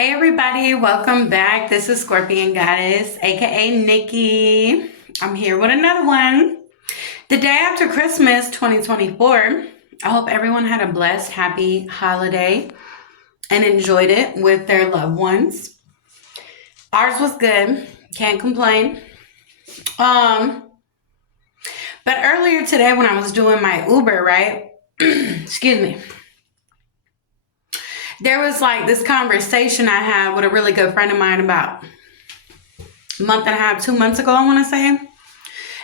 Hey everybody, welcome back. This is Scorpion Goddess, aka Nikki. I'm here with another one. The day after Christmas 2024. I hope everyone had a blessed, happy holiday and enjoyed it with their loved ones. Ours was good. Can't complain. But earlier today when I was doing my Uber, right? Excuse me. There was like this conversation I had with a really good friend of mine about a month and a half, 2 months ago, I want to say.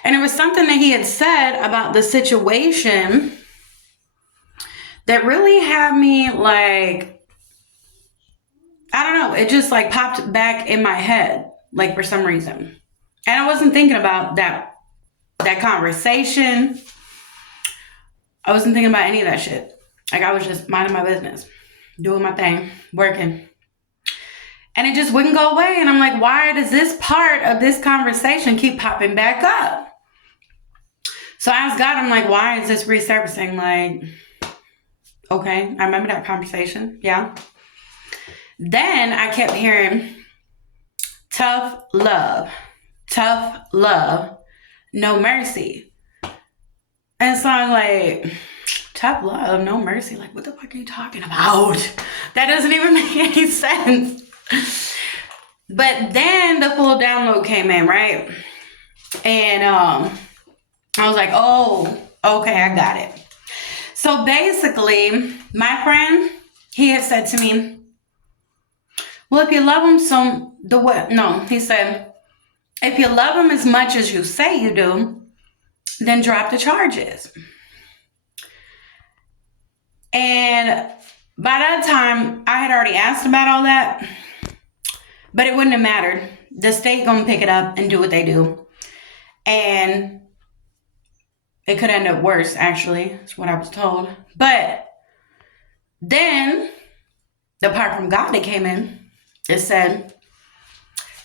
And it was something that he had said about the situation that really had me like, I don't know, it just like popped back in my head, like for some reason. And I wasn't thinking about that conversation. I wasn't thinking about any of that shit. Like I was just minding my business, doing my thing, working. And it just wouldn't go away. And I'm like, why does this part of this conversation keep popping back up? So I asked God, I'm like, why is this resurfacing? Like, okay, I remember that conversation. Yeah. Then I kept hearing tough love, no mercy. And so I'm like, tough love, no mercy. Like, what the fuck are you talking about? That doesn't even make any sense. But then the full download came in, right? And I was like, oh, okay, I got it. So basically, my friend, he had said to me, well, if you love him he said, if you love him as much as you say you do, then drop the charges. And by that time, I had already asked about all that, but it wouldn't have mattered. The state gonna pick it up and do what they do. And it could end up worse, actually. That's what I was told. But then the part from God that came in, it said,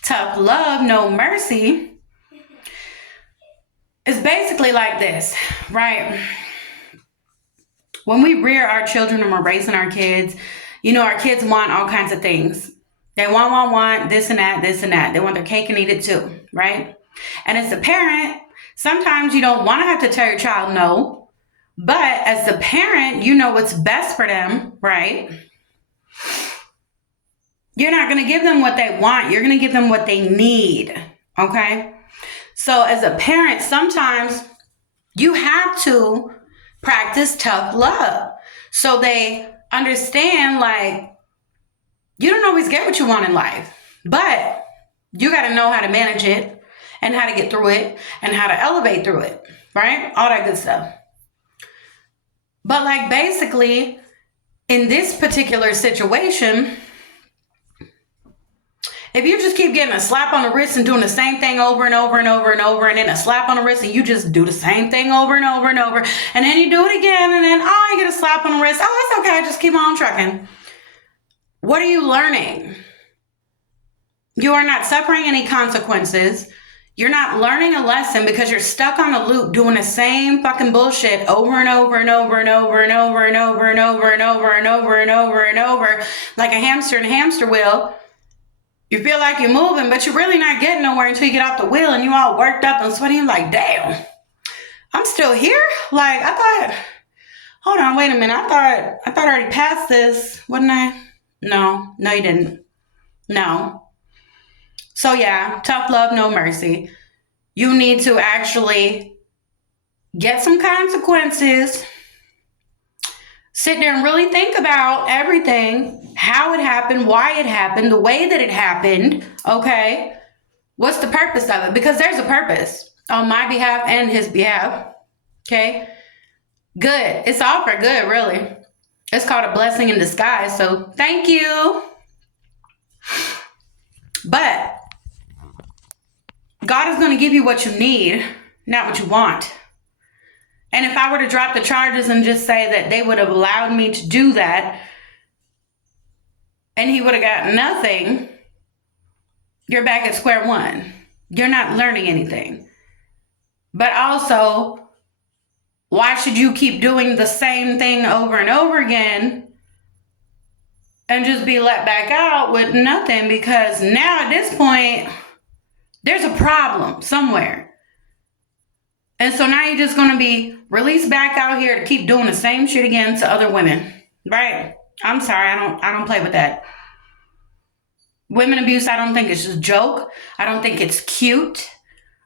tough love, no mercy. It's basically like this, right? When we rear our children and we're raising our kids, you know, our kids want all kinds of things. They want this and that. They want their cake and eat it too, right? And as a parent, sometimes you don't want to have to tell your child no, but as the parent, you know what's best for them, right? You're not going to give them what they want. You're going to give them what they need, okay? So as a parent, sometimes you have to practice tough love so they understand, like, you don't always get what you want in life, but you got to know how to manage it and how to get through it and how to elevate through it, right? All that good stuff. But like basically in this particular situation, if you just keep getting a slap on the wrist and doing the same thing over and over and over and over, and then a slap on the wrist and you just do the same thing over and over and over, and then you do it again, and then, oh, you get a slap on the wrist. Oh, it's okay. Just keep on trucking. What are you learning? You are not suffering any consequences. You're not learning a lesson because you're stuck on a loop doing the same fucking bullshit over and over and over and over and over and over and over and over and over and over and over, like a hamster in a hamster wheel. You feel like you're moving, but you're really not getting nowhere until you get off the wheel and you all worked up and sweaty. You're like, damn, I'm still here? Like, hold on, wait a minute. I thought I already passed this, wouldn't I? No, you didn't. No. So yeah, tough love, no mercy. You need to actually get some consequences. Sit there and really think about everything, how it happened, why it happened, the way that it happened, okay? What's the purpose of it? Because there's a purpose on my behalf and his behalf, okay? Good. It's all for good, really. It's called a blessing in disguise, so thank you. But God is going to give you what you need, not what you want. And if I were to drop the charges and just say that they would have allowed me to do that and he would have got nothing, you're back at square one. You're not learning anything. But also, why should you keep doing the same thing over and over again and just be let back out with nothing, because now at this point, there's a problem somewhere. And so now you're just going to be released back out here to keep doing the same shit again to other women, right? I'm sorry, I don't play with that. Women abuse, I don't think it's just a joke. I don't think it's cute.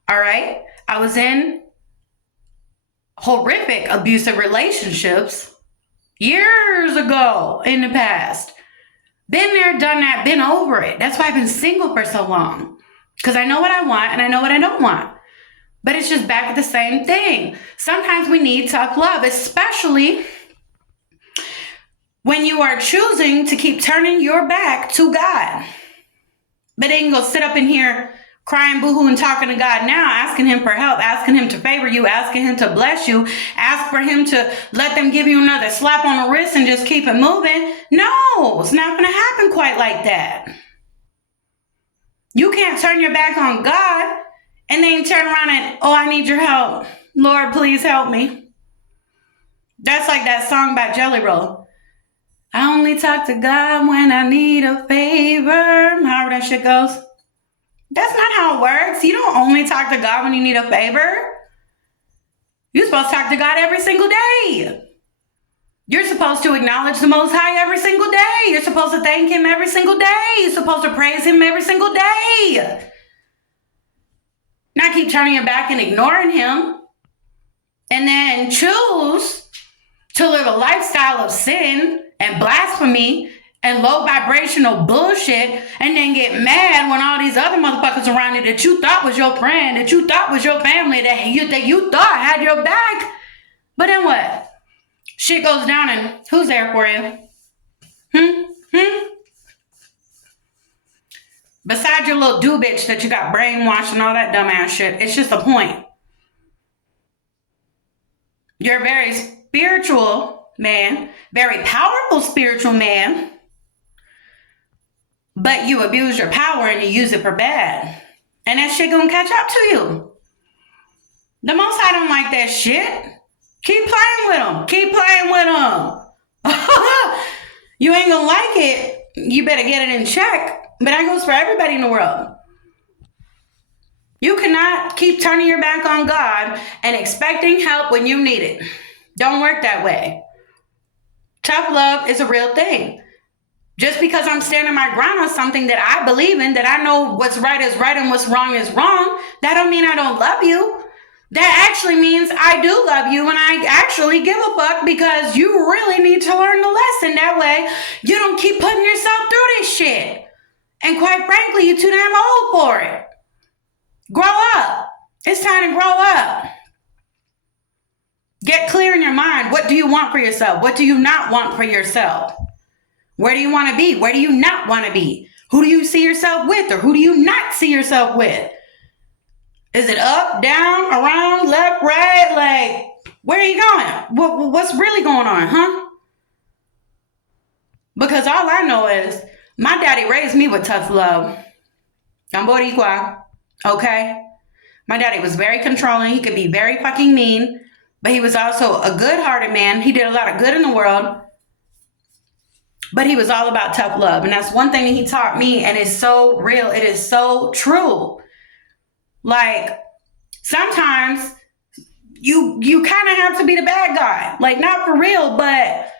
All right? I was in horrific abusive relationships years ago in the past. Been there, done that, been over it. That's why I've been single for so long. Because I know what I want and I know what I don't want. But it's just back at the same thing. Sometimes we need tough love, especially when you are choosing to keep turning your back to God. But then you go sit up in here crying, boohoo, and talking to God now, asking him for help, asking him to favor you, asking him to bless you, ask for him to let them give you another slap on the wrist and just keep it moving. No, it's not going to happen quite like that. You can't turn your back on God and then turn around and, oh, I need your help. Lord, please help me. That's like that song by Jelly Roll. I only talk to God when I need a favor. However that shit goes. That's not how it works. You don't only talk to God when you need a favor. You're supposed to talk to God every single day. You're supposed to acknowledge the Most High every single day. You're supposed to thank him every single day. You're supposed to praise him every single day. Not keep turning your back and ignoring him. And then choose to live a lifestyle of sin and blasphemy and low vibrational bullshit, and then get mad when all these other motherfuckers around you that you thought was your friend, that you thought was your family, that you thought had your back. But then what? Shit goes down and who's there for you? Besides your little do bitch that you got brainwashed and all that dumbass shit, it's just a point. You're a very spiritual man, very powerful spiritual man, but you abuse your power and you use it for bad. And that shit gonna catch up to you. The Most High don't like that shit. Keep playing with them. Keep playing with them. You ain't gonna like it. You better get it in check. But that goes for everybody in the world. You cannot keep turning your back on God and expecting help when you need it. Don't work that way. Tough love is a real thing. Just because I'm standing my ground on something that I believe in, that I know what's right is right and what's wrong is wrong, that don't mean I don't love you. That actually means I do love you and I actually give a fuck, because you really need to learn the lesson. That way you don't keep putting yourself through this shit. And quite frankly, you're too damn old for it. Grow up. It's time to grow up. Get clear in your mind. What do you want for yourself? What do you not want for yourself? Where do you want to be? Where do you not want to be? Who do you see yourself with, or who do you not see yourself with? Is it up, down, around, left, right? Like, where are you going? What's really going on, huh? Because all I know is my daddy raised me with tough love. I'm Boricua, okay? My daddy was very controlling. He could be very fucking mean, but he was also a good-hearted man. He did a lot of good in the world, but he was all about tough love. And that's one thing that he taught me, and it's so real. It is so true. Like, sometimes you kind of have to be the bad guy. Like, not for real, but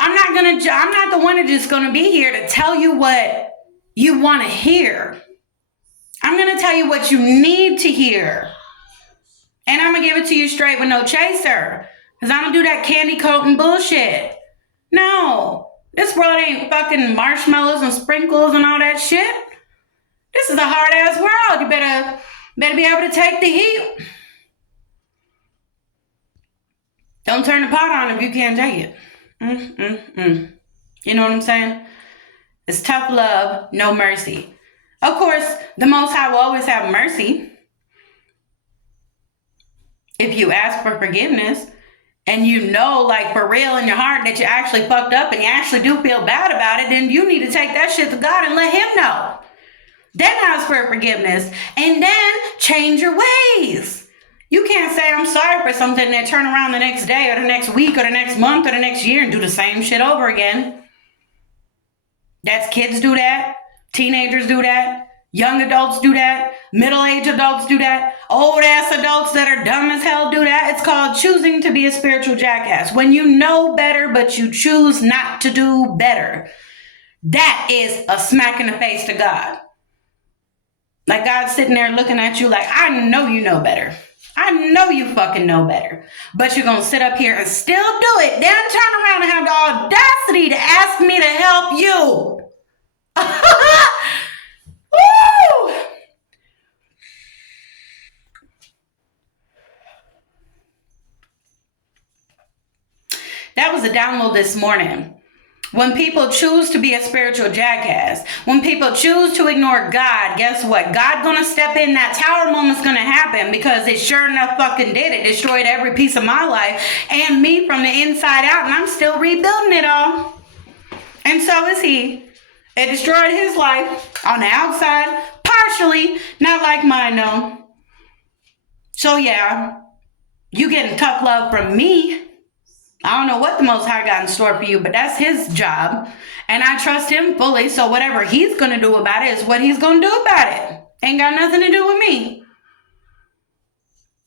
I'm not the one that's just going to be here to tell you what you want to hear. I'm going to tell you what you need to hear. And I'm going to give it to you straight with no chaser. Because I don't do that candy coating bullshit. No. This world ain't fucking marshmallows and sprinkles and all that shit. This is a hard-ass world. You better be able to take the heat. Don't turn the pot on if you can't take it. You know what I'm saying? It's tough love, no mercy. Of course, the Most High will always have mercy. If you ask for forgiveness and you know, like, for real in your heart that you actually fucked up and you actually do feel bad about it, then you need to take that shit to God and let him know. Then ask for forgiveness and then change your ways. You can't say I'm sorry for something and then turn around the next day or the next week or the next month or the next year and do the same shit over again. That's kids do that. Teenagers do that. Young adults do that. Middle-aged adults do that. Old-ass adults that are dumb as hell do that. It's called choosing to be a spiritual jackass. When you know better, but you choose not to do better. That is a smack in the face to God. Like God's sitting there looking at you like, I know you know better. I know you fucking know better. But you're going to sit up here and still do it. Then turn around and have the audacity to ask me to help you. Woo! That was a download this morning. When people choose to be a spiritual jackass, when people choose to ignore God, guess what? God's going to step in. That tower moment's going to happen because it sure enough fucking did. It destroyed every piece of my life and me from the inside out, and I'm still rebuilding it all. And so is he. It destroyed his life on the outside, partially, not like mine, though. So yeah, you getting tough love from me. I don't know what the Most High got in store for you, but that's his job. And I trust him fully, so whatever he's going to do about it is what he's going to do about it. Ain't got nothing to do with me.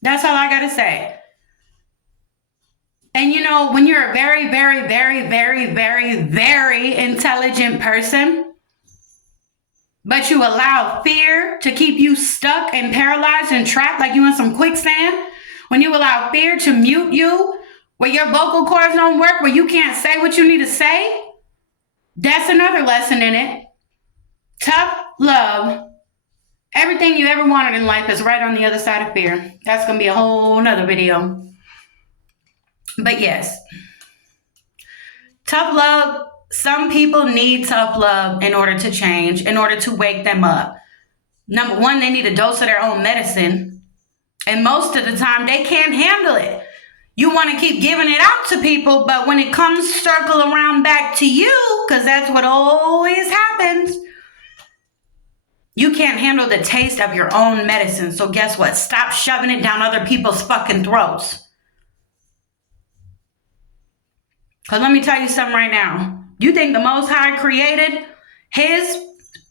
That's all I got to say. And you know, when you're a very, very, very, very, very, very intelligent person, but you allow fear to keep you stuck and paralyzed and trapped like you in some quicksand, when you allow fear to mute you, where your vocal cords don't work, where you can't say what you need to say, that's another lesson in it. Tough love. Everything you ever wanted in life is right on the other side of fear. That's going to be a whole nother video. But yes, tough love. Some people need tough love in order to change, in order to wake them up. Number one, they need a dose of their own medicine. And most of the time, they can't handle it. You want to keep giving it out to people, but when it comes circle around back to you, because that's what always happens, you can't handle the taste of your own medicine. So guess what? Stop shoving it down other people's fucking throats. Because let me tell you something right now. You think the Most High created his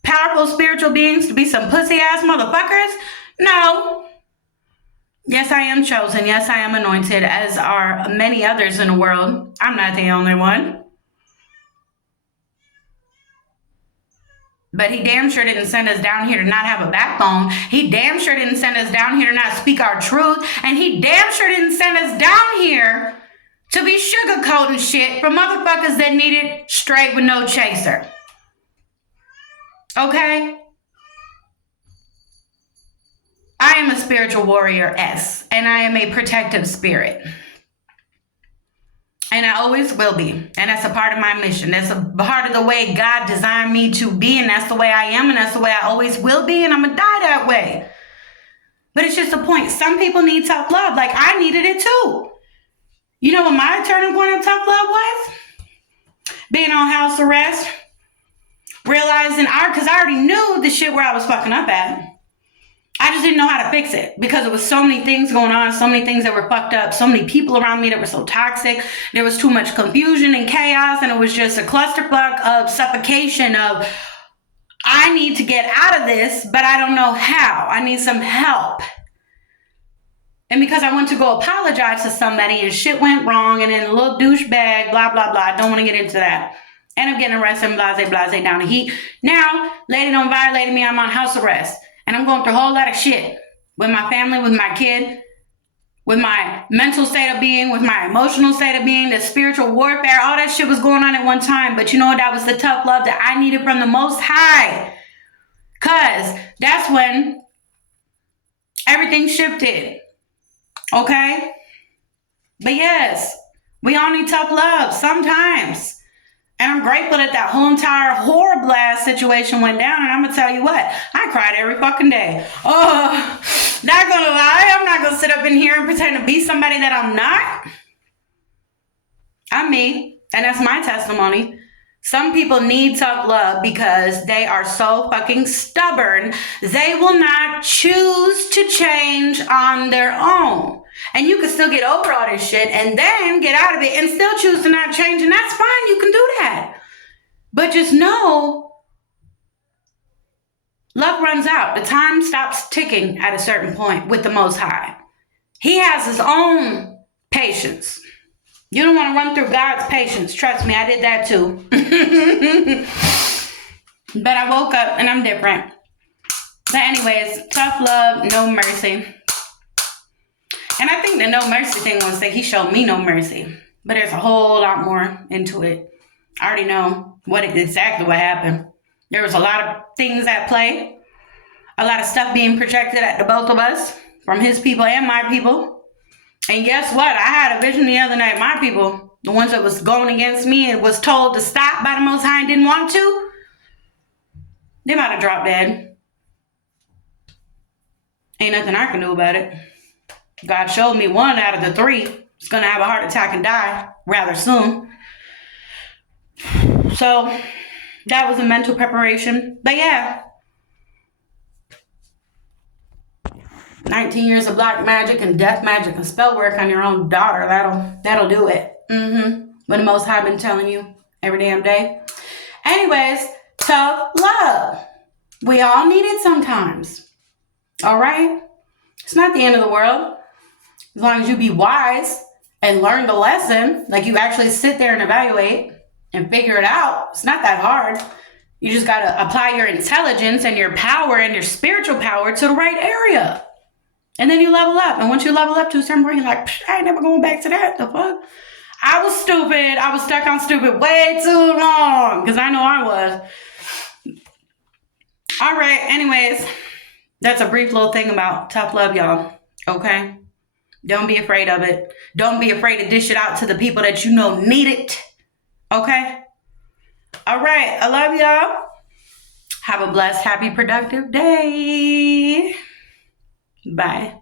powerful spiritual beings to be some pussy-ass motherfuckers? No. Yes, I am chosen. Yes, I am anointed, as are many others in the world. I'm not the only one. But he damn sure didn't send us down here to not have a backbone. He damn sure didn't send us down here to not speak our truth. And he damn sure didn't send us down here to be sugarcoating shit for motherfuckers that need it straight with no chaser. Okay? I am a spiritual warrior, and I am a protective spirit. And I always will be. And that's a part of my mission. That's a part of the way God designed me to be, and that's the way I am, and that's the way I always will be, and I'm going to die that way. But it's just a point. Some people need tough love. Like, I needed it too. You know what my turning point of tough love was? Being on house arrest. Realizing, because I already knew the shit where I was fucking up at. I just didn't know how to fix it because there was so many things going on, so many things that were fucked up, so many people around me that were so toxic. There was too much confusion and chaos, and it was just a clusterfuck of suffocation of, I need to get out of this, but I don't know how. I need some help. And because I went to go apologize to somebody and shit went wrong, and then a little douchebag, blah, blah, blah. I don't want to get into that. End up getting arrested and blase down the heat. Now, lady done violated me. I'm on house arrest. And I'm going through a whole lot of shit with my family, with my kid, with my mental state of being, with my emotional state of being, the spiritual warfare. All that shit was going on at one time. But you know what? That was the tough love that I needed from the Most High. Because that's when everything shifted. Okay? But yes, we all need tough love sometimes. And I'm grateful that that whole entire horror blast situation went down. And I'm going to tell you what, I cried every fucking day. Oh, not going to lie. I'm not going to sit up in here and pretend to be somebody that I'm not. I'm me. And that's my testimony. Some people need tough love because they are so fucking stubborn. They will not choose to change on their own. And you can still get over all this shit and then get out of it and still choose to not change. And that's fine. You can do that. But just know, love runs out. The time stops ticking at a certain point with the Most High. He has his own patience. You don't want to run through God's patience. Trust me, I did that too. But I woke up and I'm different. But anyways, tough love, no mercy. And I think the no mercy thing was that he showed me no mercy. But there's a whole lot more into it. I already know exactly what happened. There was a lot of things at play. A lot of stuff being projected at the both of us. From his people and my people. And guess what? I had a vision the other night. My people, the ones that was going against me and was told to stop by the Most High and didn't want to, they might have dropped dead. Ain't nothing I can do about it. God showed me one out of the three is going to have a heart attack and die rather soon. So that was a mental preparation. But yeah. 19 years of black magic and death magic and spell work on your own daughter. That'll do it. But the Most High been telling you every damn day. Anyways, tough love. We all need it sometimes. All right? It's not the end of the world. As long as you be wise and learn the lesson, like you actually sit there and evaluate and figure it out. It's not that hard. You just got to apply your intelligence and your power and your spiritual power to the right area. And then you level up. And once you level up to a certain point, you're like, I ain't never going back to that. The fuck? I was stupid. I was stuck on stupid way too long. Because I know I was. All right. Anyways, that's a brief little thing about tough love, y'all. Okay? Don't be afraid of it. Don't be afraid to dish it out to the people that you know need it. Okay? All right. I love y'all. Have a blessed, happy, productive day. Bye.